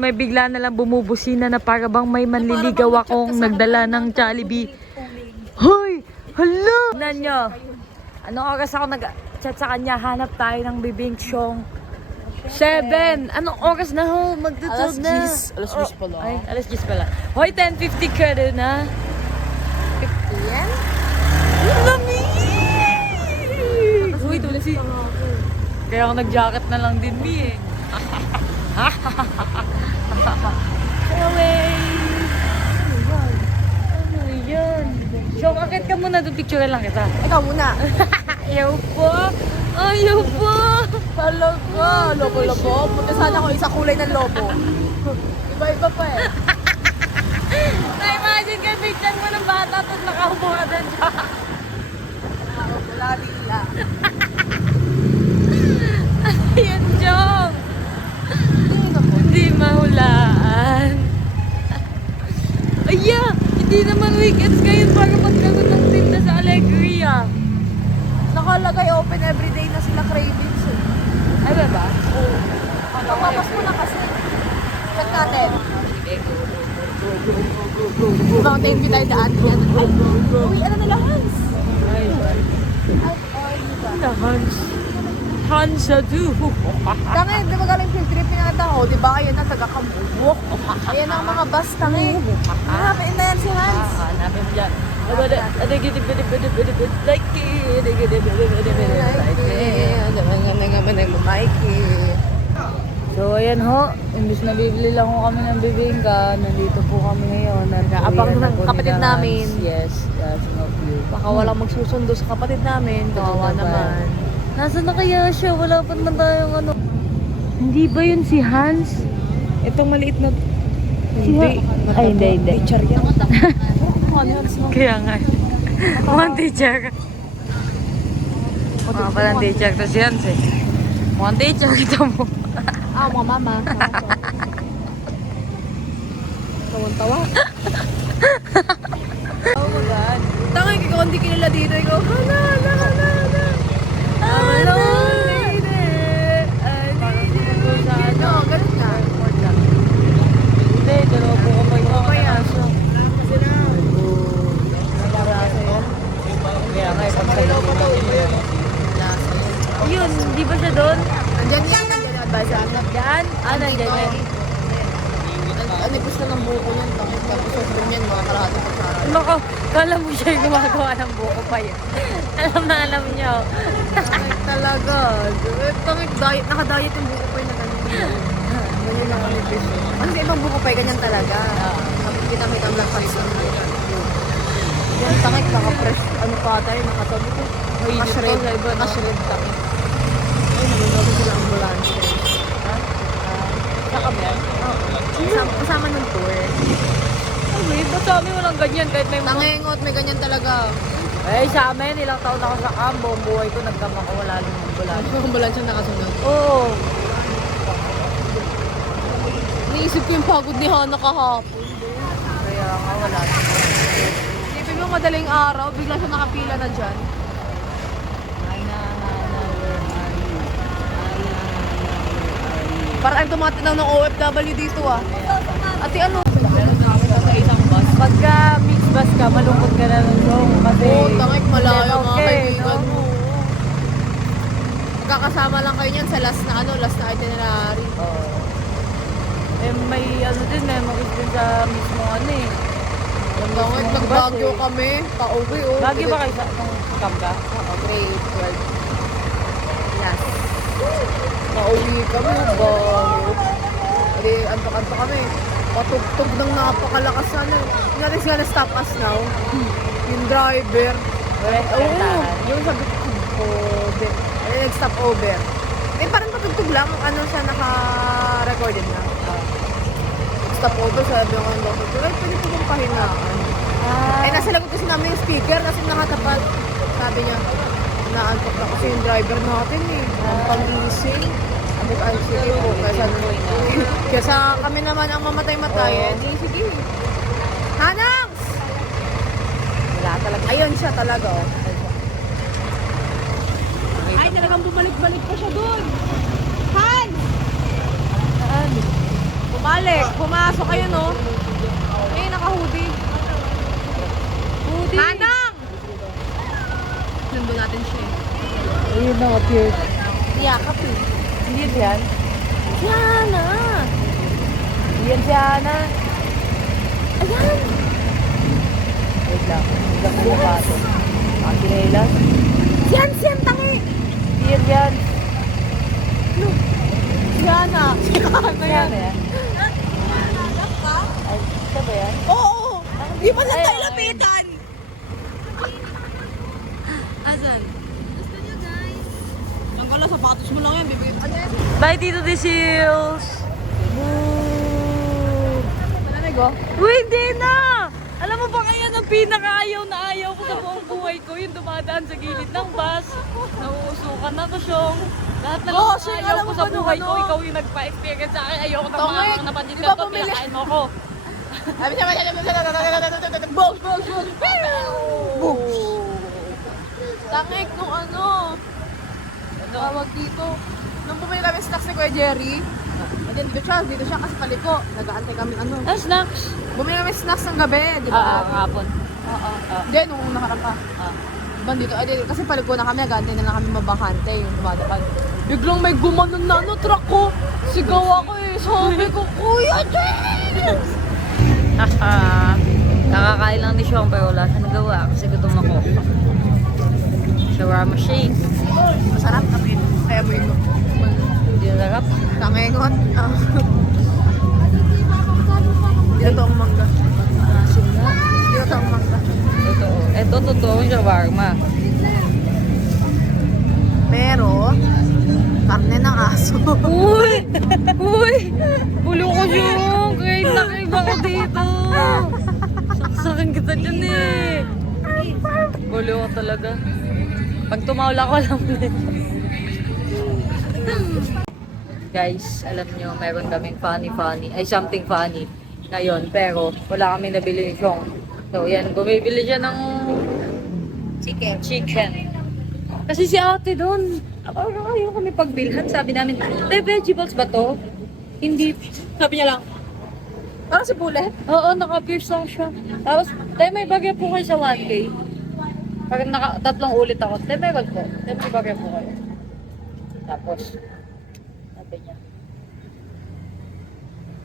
May bigla na lang bumubusina na para bang may manliligaw akong nagdala ng Jollibee. Hoy! Hala! Tignan nyo. Anong oras ako nag-chat sa kanya? Hanap tayo ng bibingsyong 7. Anong oras na ho? Magtutog na. Alas 10 pala. Ay, alas 10 pala. Hoy, 10:50 ka rin na. 50 yan? Ang lamig! Uy, tulad si... Kaya ako nag-jacket na lang din, Mi eh. Away! Ano yan? So, akit ka muna doon, picture lang kita. Ikaw muna. Ayaw po! Ayaw po! Talaga, lobo-lobo. Punta sana ako isang kulay ng lobo. Iba-iba pa eh. Na-imagine ka, picture mo ng bata tapos nakaupo ka doon siya. Wala bigla. Ayan, joke! Hindi mahulaan. Aya! Hindi naman weekends ngayon para magkaroon ng tinda sa Alegria. Nakalagay open everyday na sila cravings eh. Ay ba? Oo. Pagpapas mo na kasi. Check natin. Mountain View tayo daan. Uy, ano nila Hans? Ay, Ay, Hans. Hans sa do. Tangin, di ba galing field trip pinakita ko? Di ba ayun na taga-Kamubok? Ayan ang mga bus, tangin. Hanapin na yan si Hans. Hanapin mo dyan. So ayan ho, imbis na bibili lang ho kami ng bibingka, nandito po kami ngayon. Abang ng kapatid namin. Yes, that's no view. Baka walang magsusundo sa kapatid namin. Kawawa naman. Nasaan na kaya siya? Wala pa naman tayong ano. Hindi ba yun si Hans? Itong maliit na... Hindi. Ay, hindi. Teacher yan. Hans, no? Kaya nga. Mukhang teacher. Mga palang teacher to si Hans eh. Mukhang teacher kita mo. Ah, mga mama. Tawan-tawa. Oh my God. Tangay, ikaw hindi kilala dito. Ikaw, hala. Hello, lady. No, ganun nga. Hindi, dalawa po ko pa yung Pa yan. kaso. Kasi na. Kaya nga, ipagsayo ko natin yun. Yun, di ba siya doon? Andyan yan. Diyan? Ah, nandiyan yan. Ano gusto ng buko niyan? Tapos sobrang yan, mga kalahati pa sa akin. Nako, kala mo siya yung gumagawa ng buko pa yun. Alam niyo. Ay, talaga. Tangik, diet, naka-diet yung buko pay na ganyan. Ganyan lang ang nutrition. Kasi ibang buko pay, ganyan talaga. Kita-kita lang sa isang yan, tangik, naka-fresh, ano pa tayo, naka-tobi ko. Naka-shred, naka-shred tangik. Ay, nalulog sila ambulance. Saka ba yan? Kasama ng tour. Ay, ba't sa amin walang ganyan kahit may mga... Tangingot, may ganyan talaga. Eh, sa amin, ilang taon ako sa camp, buong buhay ko nagkama ko, wala nang ambulans. Yung ambulance yung nakasunod. Oo. Iniisip ko yung pagod ni Hana kahapon. Kaya nga, wala nang Isipin mo madaling araw, bigla siya nakapila na dyan. Parang ang tumatinaw ng OFW dito ah. Ate ano? Sa isang bus. Pagka mix bus ka, malungkot ka na ng song. Kasi... Oo, tangik malayo mga okay, kaibigan no? mo. Magkakasama lang kayo niyan sa last na itinerary. Oo. Eh, may ano din eh, mag-is din sa mismo ano eh. Tangik, nagbagyo kami. Pauwi oh. Bagyo ba kayo sa nung camp ka? Oo, grade 12. Yes. Pauwi kami, bagyo. Adi, antok-antok kami. Patugtog ng napakalakas ano. Nothing's gonna stop us now. Yung driver. Oo, yung sabi ko, over. Nag-stop over. Eh, parang patugtog lang. Ano siya, naka-recorded na. Stop over, sabi ko ng doctor, ay, pwede ko bang pahinaan? Eh, nasa lagot kasi namin yung speaker kasi nakatapat. Sabi niya, naantok na kasi yung driver natin eh. Ang pang-leasing. Sabi ko, ay, sige po. Kesa kami naman ang mamatay-matay. Eh, di, sige. Hanangs! siya talaga, oh. Ay, talagang bumalik-balik pa siya doon. Han! Bumalik. Pumasok kayo, no? Ay, naka-hoodie. Hoodie! Manang! Nandun natin siya eh. ayun na, appeared. Yakap eh. Hindi yan. Si Hana! Yan si Ana. Ayan! Wait lang. Hindi lang mukha ito. Ang kinelas. Si Han, tangi! Yan. Si Hana! Si Hana Yan yan. yan. Ay, ito ba yan? Oo! Di pa Ay, tayo ay. lapitan! Asan? Gusto niyo guys? Ang kala, sapatos mo lang yan. Bibigyan. Ano yan? Bye, Tito Deseals! Boom! Malamig oh. Uy, hindi na! Alam mo ba kaya ng pinakaayaw na ayaw ko sa buong buhay ko, yung dumadaan sa gilid ng bus, nauusukan na ko siyong. Lahat na Oh, lang shit, ayaw alam ko mo sa ba nung buhay ko, ano? ikaw yung nagpa-experience sa akin, ayaw ko ng Tongay, mga napansin di ka ba to, bumili? pinakain mo ko. Box! Box! Tangik nung ano. Tawag dito. Nung bumili kami snacks ni Kuya Jerry, ayun, dito siya kasi paliko. Nag-aantay kami ano. Ah, snacks? Bumili kami snacks ng gabi, di ba? Kahapon. Hindi, nung nakarang pa. Diba dito, kasi paliko na kami, nag-aantay na lang kami mabakante, yung dumadaan. Biglang may gumanon na ano, truck ko. Sigaw ako eh. Sabi ko, Kuya James! Haha. Nakakain lang ni Sean pero wala siya nagawa kasi gutom ako. Shawarma shake. Masarap kami. Kaya mo yung Hindi na sarap. tangengot. Dito to ang mangga. Asim na. Dito to ang mangga. Totoo. Ito totoo yung shawarma. Pero, karne ng aso. Uy! Uy! Bulo ko yung! Crave na crave ako dito! Saksakin kita dyan eh! Bulo ko talaga. Pag tumawla ko lang ulit. Guys, alam nyo, meron kaming funny. Ay, something funny ngayon. Pero, wala kami nabili ni Chong. So, yan. Bumibili siya ng chicken. Kasi si ate doon, ayaw kami pagbilhan. Sabi namin, vegetables ba to? Hindi. Sabi niya lang, Parang si Bullet. oo, naka-pierce lang siya. Tapos, tayo may bagay po kayo sa 1K. Pag tatlong ulit ako, tayo may bag po. Tayo may bagay po kayo. Tapos, sabi niya.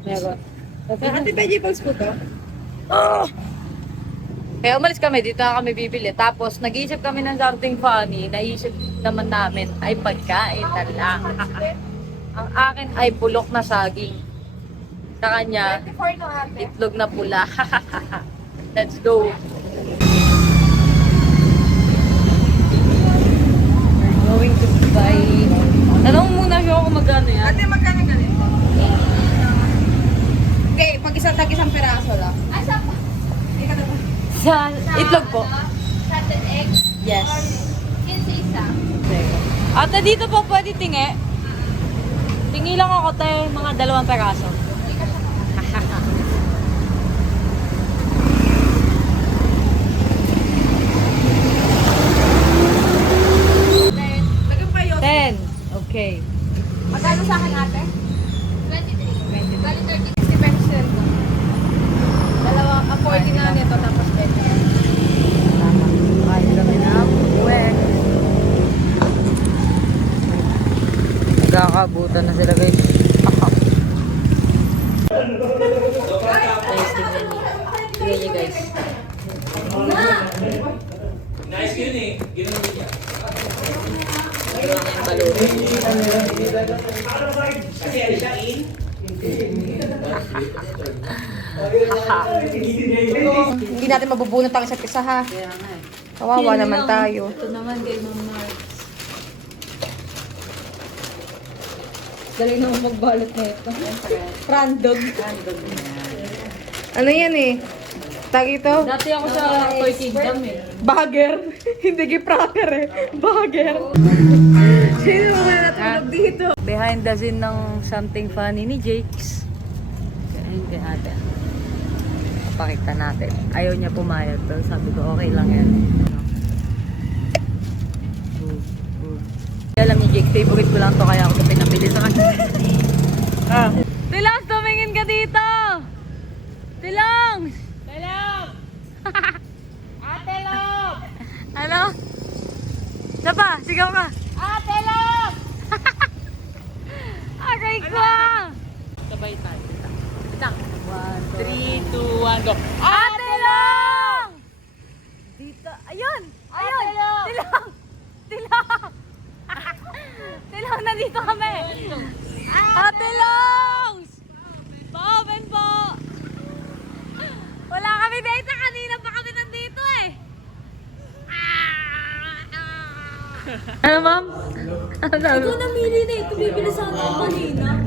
Meron. Sabi niya, vegetables po to? oh! Kaya umalis kami, dito na kami bibili. Tapos, nag-iisip kami ng something funny. Naisip naman namin ay pagkain na lang. Ang akin ay bulok na saging. Sa kanya, 24 na ate. itlog na pula. Let's go. We're going to buy... Tanong muna siya kung magkano yan. Ate, magkano ganito? Okay, pag isang piraso lang. Asa pa? Sa itlog po. Salted egg Yes. or isa. Ate, dito po pwede tingi. Tingi lang ako tayo mga 2 peraso. Then, lagyan pa yun. 10. Okay. Magkano sa akin ate? 23. Bali 30. 60 pesos din to. Dalawa, 40 na nito tapos 10. Tama. Kain kami na. Uwe. Nagkakabutan na sila guys. Guys, tingnan niyo. Tingnan niyo guys. Nice yun eh. Ginawa niya. Tingnan niyo yung balon. Kasi ano siya in? Hindi natin mabubunot ang isa't isa ha. Kaya nga eh. Kawawa naman tayo. Ito naman kay Ma'am Mark. Dali naman magbalot na ito. Random. Random na. Ano yan eh? Tag ito? Dati ako sa Toy Kingdom eh. Bagger. Hindi gipraker eh. Bagger. Sino ba natulog dito? Behind the scene ng something funny ni Jakes. Ayun din natin. Pakita natin. Ayaw niya pumayag pero sabi ko okay lang yan. Alam ni Jake, favorite ko lang to kaya ako ito pinabili sa kanya. Tilangs, tumingin ka dito! Tilangs! Tilangs! Ate Lop! Ano? Sapa, sigaw ka! Ate Lop! Aray ko! Sabay tayo. Itang. 1, 3, 2, 1, go! Ate Long! Dito. Ayun! Ayun! Tilang! Tilang! Tilang, nandito kami! Ate Long! Pa-open po! Wala kami data. Kanina pa kami nandito eh! Ano, ma'am? Ano sabi? Ikaw namili na ito, bibili sana ako kanina.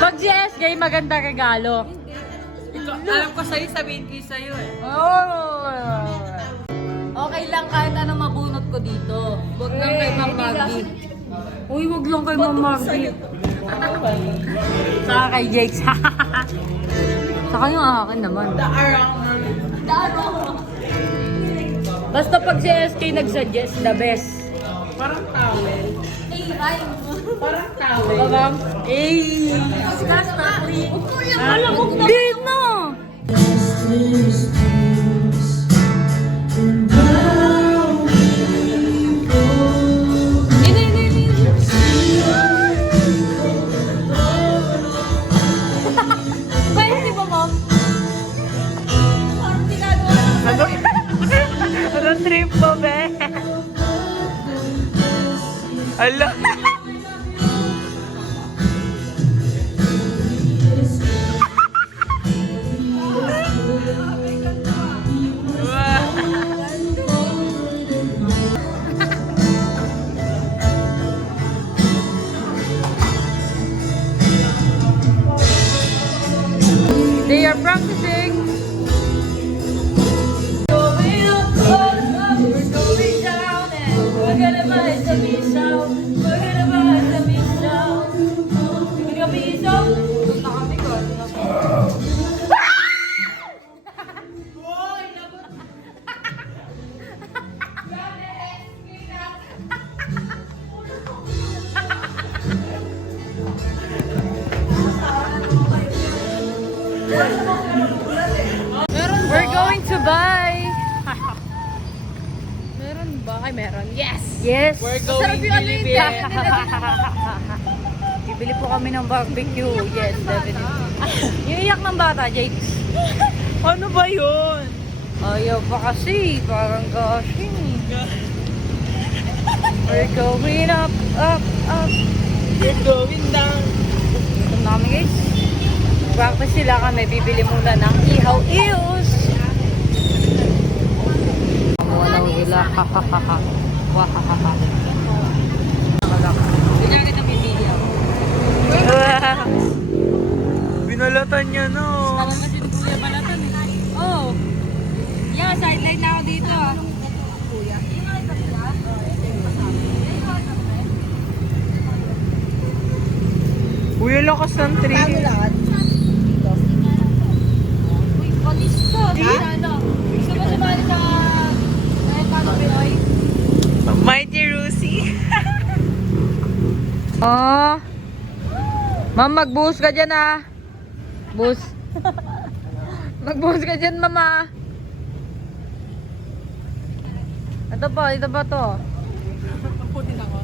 Pag si SJ, maganda regalo. Alam ko sa'yo, sabihin ko sa'yo eh. Okay lang kahit ano mabunot ko dito. Huwag lang kay Ma'am Maggie. Uy, wag lang kay Ma'am Margie. Saka kay Jake. Saka yung akin naman. Basta pag si SK nag-suggest, the best. Parang towel. Parang towel. Diba, ma'am? Eh! Di na! Pwede di ba, ma'am? Ano trip mo, be? Ala! They are practicing. Going up, we're going down, and we're gonna buy some misaw. We're gonna buy some misaw. We're gonna be so. Doon na kami ko. We're going to buy. Meron ba? Ay, meron. Yes! Yes. We're going Philippines. Bibili po kami ng barbecue. Yes, definitely. Yung iyak ng bata, Jake. Ano ba yun? Ayaw pa kasi. Parang gashing. We're going up, up, up. We're going down. Ito na kami, guys. Practice sila kami. Bibili muna ng ihaw-ios. Wala sila. Ha-ha-ha-ha. Wahahaha. Kanya kita bibili ako. Binalatan niya, no? Parang kasi ni Kuya Balatan eh. Oh! Yeah, sideline na ako dito ah. Uy, lakas ng tree. Uy, panis ko. Ano? Gusto mo sumali sa Paano Pinoy? Mighty Rusi. Oh. Ma'am, mag-boost ka dyan ah. Boost. Mag-boost ka dyan, mama. Ito ba to? Ako din ako.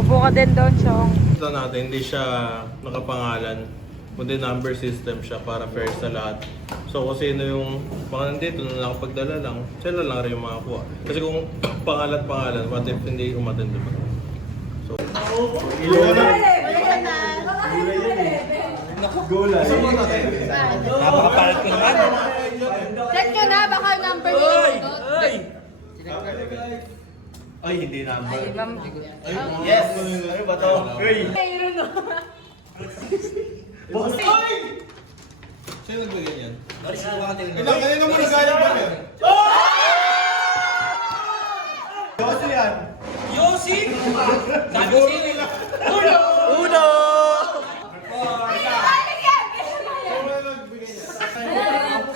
Upo ka din doon, Chong. Ito natin, hindi siya nakapangalan, kundi number system siya para fair sa lahat. So kung sino yung mga nandito na nakapagdala lang, sila lang rin yung makakuha. Kasi kung pangalan, what if hindi umattend, diba? So, Napakapalat ko naman. Check nyo na, baka number dito. ay, hindi number. Yes! Ano ba to? Hey! Boss! Sino nagbigay niyan? Doris, kuha ka din. Kanina mo nagaling ba yan? Yossi yan! Yossi! Sabi ko sila. Uno!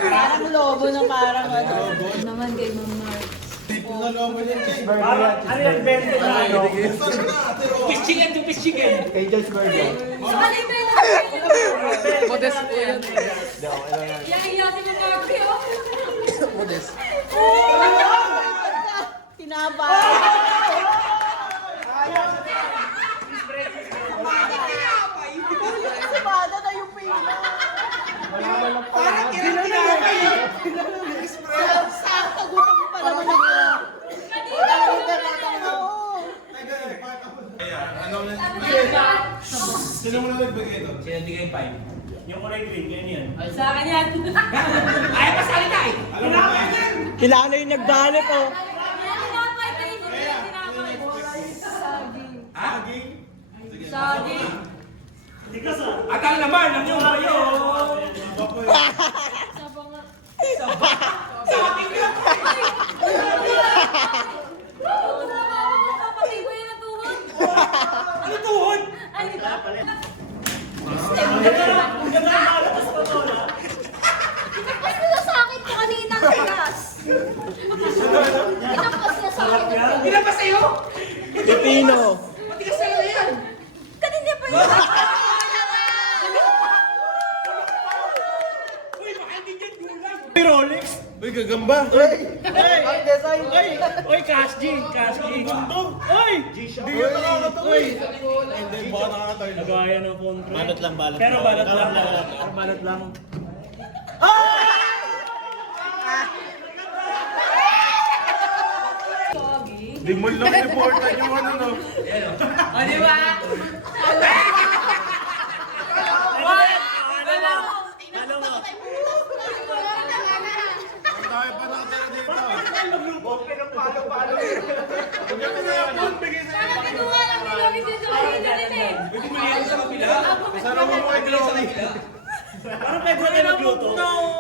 Parang lobo na parang ano. Naman kay Ma'am Mark. Ano yan, 20 na ano? Fish chicken to fish chicken. Sali ba yun? Modest po yan. Iya-iya si Barbie, oh. Modest. Tinapa. Sumada na yung pila. Parang sasagutan mo pa naman ako. Sino mo na nagbigay ito? Sino bigay 5? Yung kulay green, yan. Sa akin yan. Ay, masalita eh! Kailangan na yung nagbalip oh. Saging. Atal naman, ang yung kayo! Papatay ko yun ang tuhod. Ano tuhod? Ay, di ba? Kasi na sa akin ko kanina ang tigas. Inampas niya sa akin. Ilan ba sa'yo? Pipino. Matigas sa'yo yan! Kanina pa yun. Uy, baka hindi dyan gulang! Rolex! Uy, gagamba! Ang design. Uy, Cash G! Cash G! Uy! Hindi ka nakakatuloy! Hindi, baka nakakatuloy. Nagaya ng kontra. Balot lang, balot Pero lang. balat lang. Pero balat lang. Di mo lang reportan yung ano, no? O, di ba? Ang tayo pa nakatira dito. Okay ng palo-palo. Huwag kami na yung phone, bigay sa iyo. Kinuha lang ni Lomi si Joey na rin eh. Pwede mo liyan sa kapila? Sana mo mo kay Glory. Parang pwede mo tayo magluto.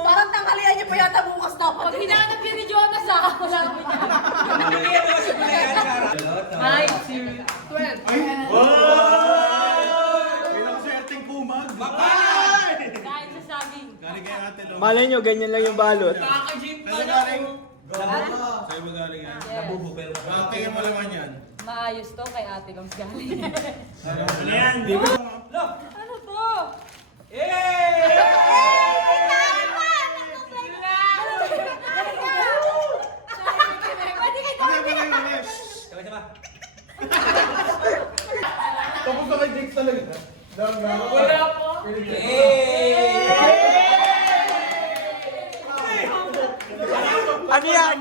Parang tanghalian niyo pa yata bukas dapat. Pag hinanap yun ni Jonas ah, wala ko niya. Liyan mo sa pulayan, Sarah. Ay, serious. Ilang swerteng kumag. Kain sa saging. Galing kay Ate Lo. Malay nyo, ganyan lang yung balot. Kasi galing. Sa'yo ba galing yan? Nabubo pero. Ang tingin mo naman yan. Maayos to kay Ate Loms galing. Ano yan? Di ba? Look! Ano to? Sabay ba? Tapos na kay Jake talaga. Wala po. Ano yan?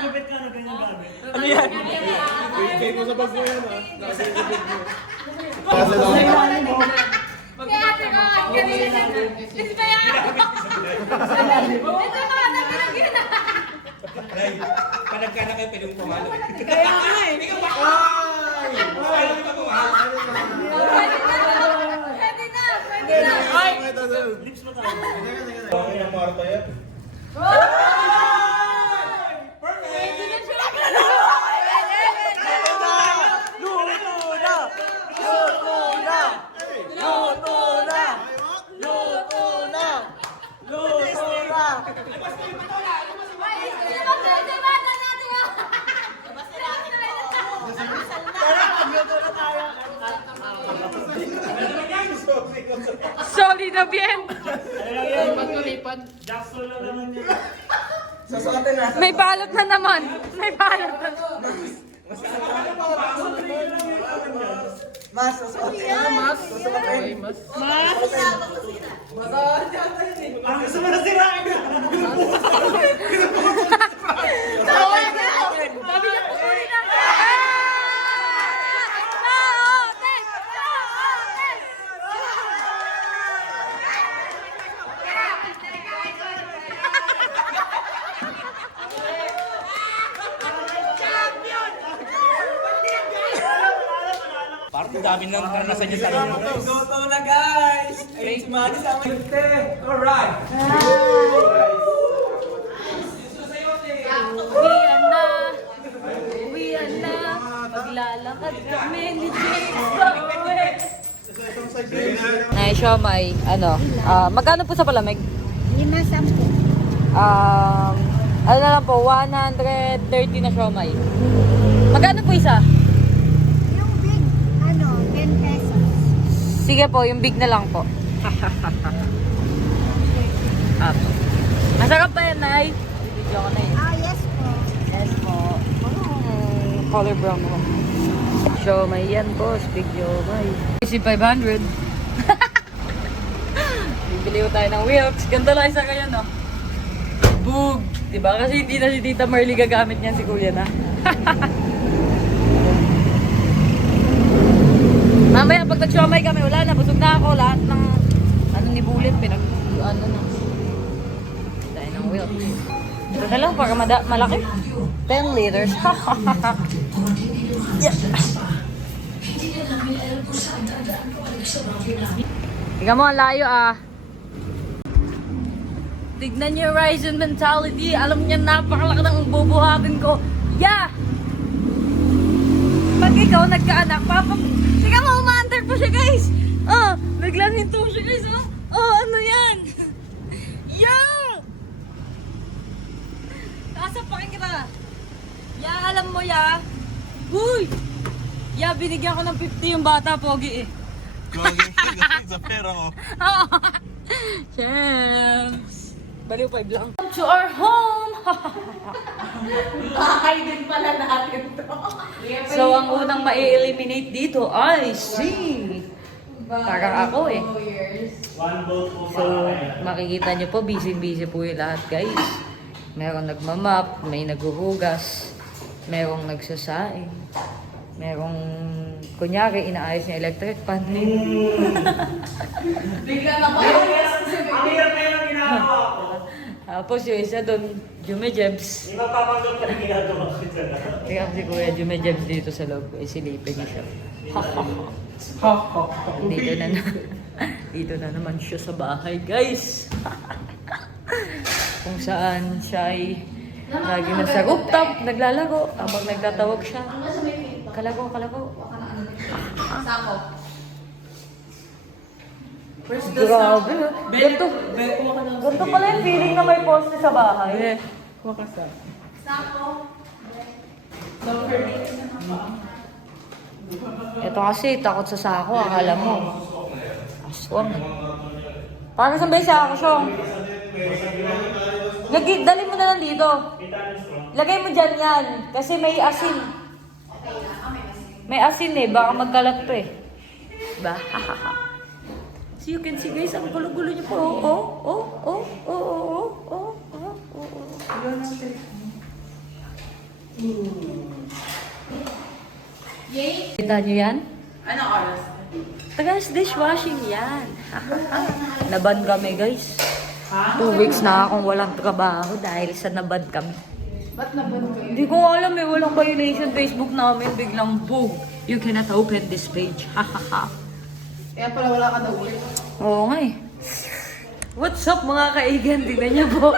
Kapit ka na ganyan gamit. Ano yan? Kaya ko sa bag mo yan, ha? Kaya Ate Loms, kanina na. Is ba yan? Ito mga nagpinagyan na. Ay, panagka na kayo pwede mo pumalo. Kaya nga eh. Ikaw ba? Paano kita pumalo? Pwede na, pwede na. Ay! Lips mo talaga. Okay na Marta yan. Pwede na siya. Luto na! Luto na! Luto na! Luto na! Luto na! Ay, ilabas na yung semana natin ah. Tara, magluto na tayo. Sorry na bien. Jackson lang naman yan. Sasukatin na. May balot na naman. May balot na. Mas, sasukatin na. Mas, sasukatin. Mas. Ang gusto mo na sirain ka. Sabi niya po uli na. Parang dami nang karanasan niya sa inyo. Luto na guys! Ay, sumali sa amin. Alright. Uwian na. Uwian na. Maglalakad kami ni Jake sa uwi. Nay, siomay, ano, magkano po sa palamig? 5-10. Ano na lang po, 130 na siomay. Magkano po isa? Yung big, 10 pesos. Sige po, yung big na lang po. Apo. Masarap ba yan, Nay? Video ko na yun. Yes po. Yes po. Color brown naman. Siomay yan po, big siomay. Easy 500. Bibili ko tayo ng Wilks. Ganda lang isa kayo, no? Boog! Diba? Kasi hindi na si Tita Marley gagamit niyan, si Kuya na. Mamaya pag nag-siomay kami, wala na. Busog na ako. Lahat ng ni Bullet, ano na. Tayo ng Wilks. Ito na lang, para malaki. 10 liters. Yeah. Tingnan mo, ang layo ah. Tignan niyo yung Ryzen mentality. Alam niya, napakalaki ng bubuhatin ko. Yeah! Pag ikaw nagkaanak, tingnan mo, umaandar pa siya, guys. Oh, biglang hinto siya, guys. Oh, ano yan? Yeah! Kasapakin kita. Yeah, alam mo, yeah. Uy! Yeah, binigyan ko ng 50 yung bata, pogi eh. Sa pera ko. Champs! Baliw 5 lang. To our home! Bahay din pala natin to. So, ang unang ma-eliminate dito ay si... Parang ako eh. So, makikita nyo po, busy-busy po yung lahat, guys. Merong nagmamap, may naghuhugas, merong nagsasaing, merong, kunyari, inaayos niya electric pan. Bigla na pa. Ang hirap na yung ginagawa ko. Tapos yung isa doon, Jumejebs. Hindi mapapanggap pa yung ginagawa ko dyan. Kaya si Kuya Jumejebs dito sa loob, silipin niya siya. Dito na naman siya sa bahay, guys. Kung saan siya ay lagi nasa rooftop, naglalaro, habang nagtatawag siya. Kalago. Sako. Grabe. Ganito pala yung feeling na may poste sa bahay. Sako. Ito kasi, takot sa sako, akala mo. Aswang. Parang saan ba yung sako, Syong? Dali mo na lang dito. Lagay mo dyan yan. Kasi may asin. May asin eh, baka magkalat pa eh. Diba? So you can see guys, ang gulo-gulo niyo po. Yay! Kita niyo yan? Anong oras? Tagas, dishwashing yan. Naban kami guys. 2 weeks na akong walang trabaho dahil sa nabad kami. Ba't naban kayo? Hindi ko alam eh, walang violation Facebook namin. Biglang boom, you cannot open this page. Kaya pala wala ka na work. Oo nga eh. What's up mga kaigan? Tingnan niyo po.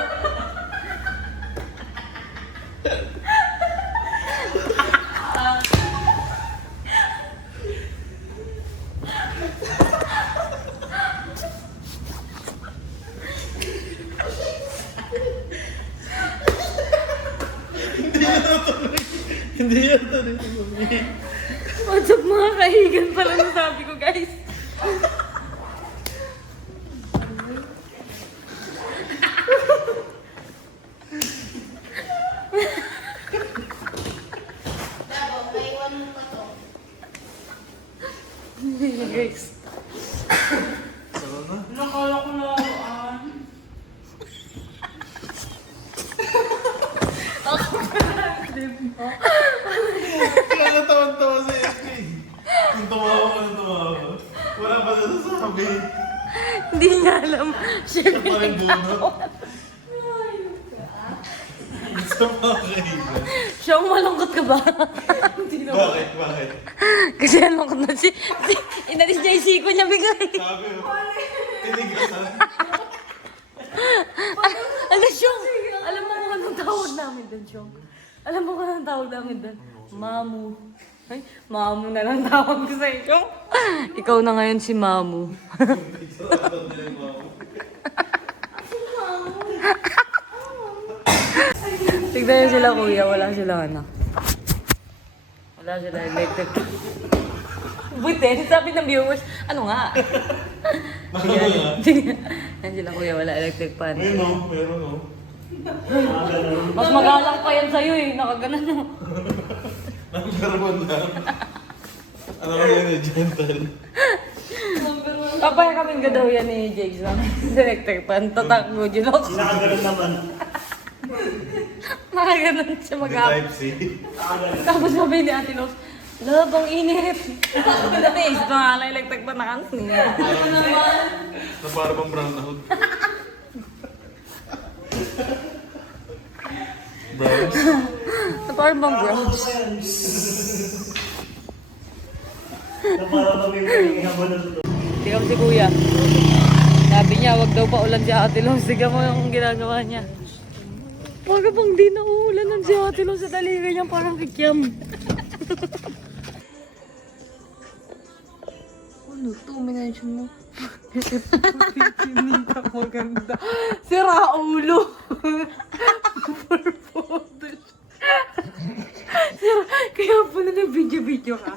Hindi yan tuloy. What's up mga kaigan pala nasabi ko guys. Guys. Nakala ko na Kaya natawan-tawa sa SK. Kung tumawa ka na tumawa. Wala pa nasasabi. Hindi niya alam. Siyempre Parang bunot. Gusto mo kaibigan. Siyang malungkot ka ba? Bakit? Bakit? Kasi malungkot na inalis niya yung siko niya bigla eh. Sabi mo. Tinigasan. Alam, Siyong, alam mo kung anong tawag namin doon, Siyong? Alam mo kung anong tawag namin doon? Mamu. Ay, Mamu na lang tawag ko sa iyo. Ikaw na ngayon si Mamu. Tignan niyo sila kuya, wala silang anak. Wala silang electric. Buti, sabi ng viewers, ano nga? Sige. Yan sila kuya, wala electric fan. Meron o. Mas magalang pa yan sa'yo eh, nakaganan mo. Nagkaroon lang. Ano kaya ni gentle? Papaya kaming gadaw yan ni Jakes lang. Electric fan, tatakbo dyan ako. Nakaganon naman. Nakaganan siya mag-up. Type C. Tapos sabi ni Ate Los, love, ang init. Dati, ito nga lang electric fan na kanto. Na para bang brown out. Browns. Na parang bang browns. Para kami yung habang nasusunod. Tingnan mo si kuya. Sabi niya, wag daw pa ulan si Ate Los. Tingnan mo yung ginagawa niya. Parang bang di na uulan nun si Ate Los sa daliri niya. Parang kikyam. Ano to? Minensyon mo. Maganda. Sira ulo. Sira, kaya pala nag-video-video ka.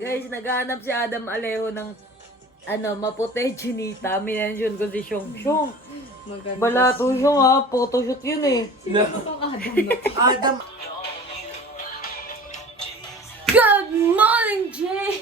Guys, naghahanap si Adam Alejo ng maputi chinita. Minention ko si Xiong. Xiong, balato Xiong ha. Photoshoot yun eh. Adam. Good morning, Jay!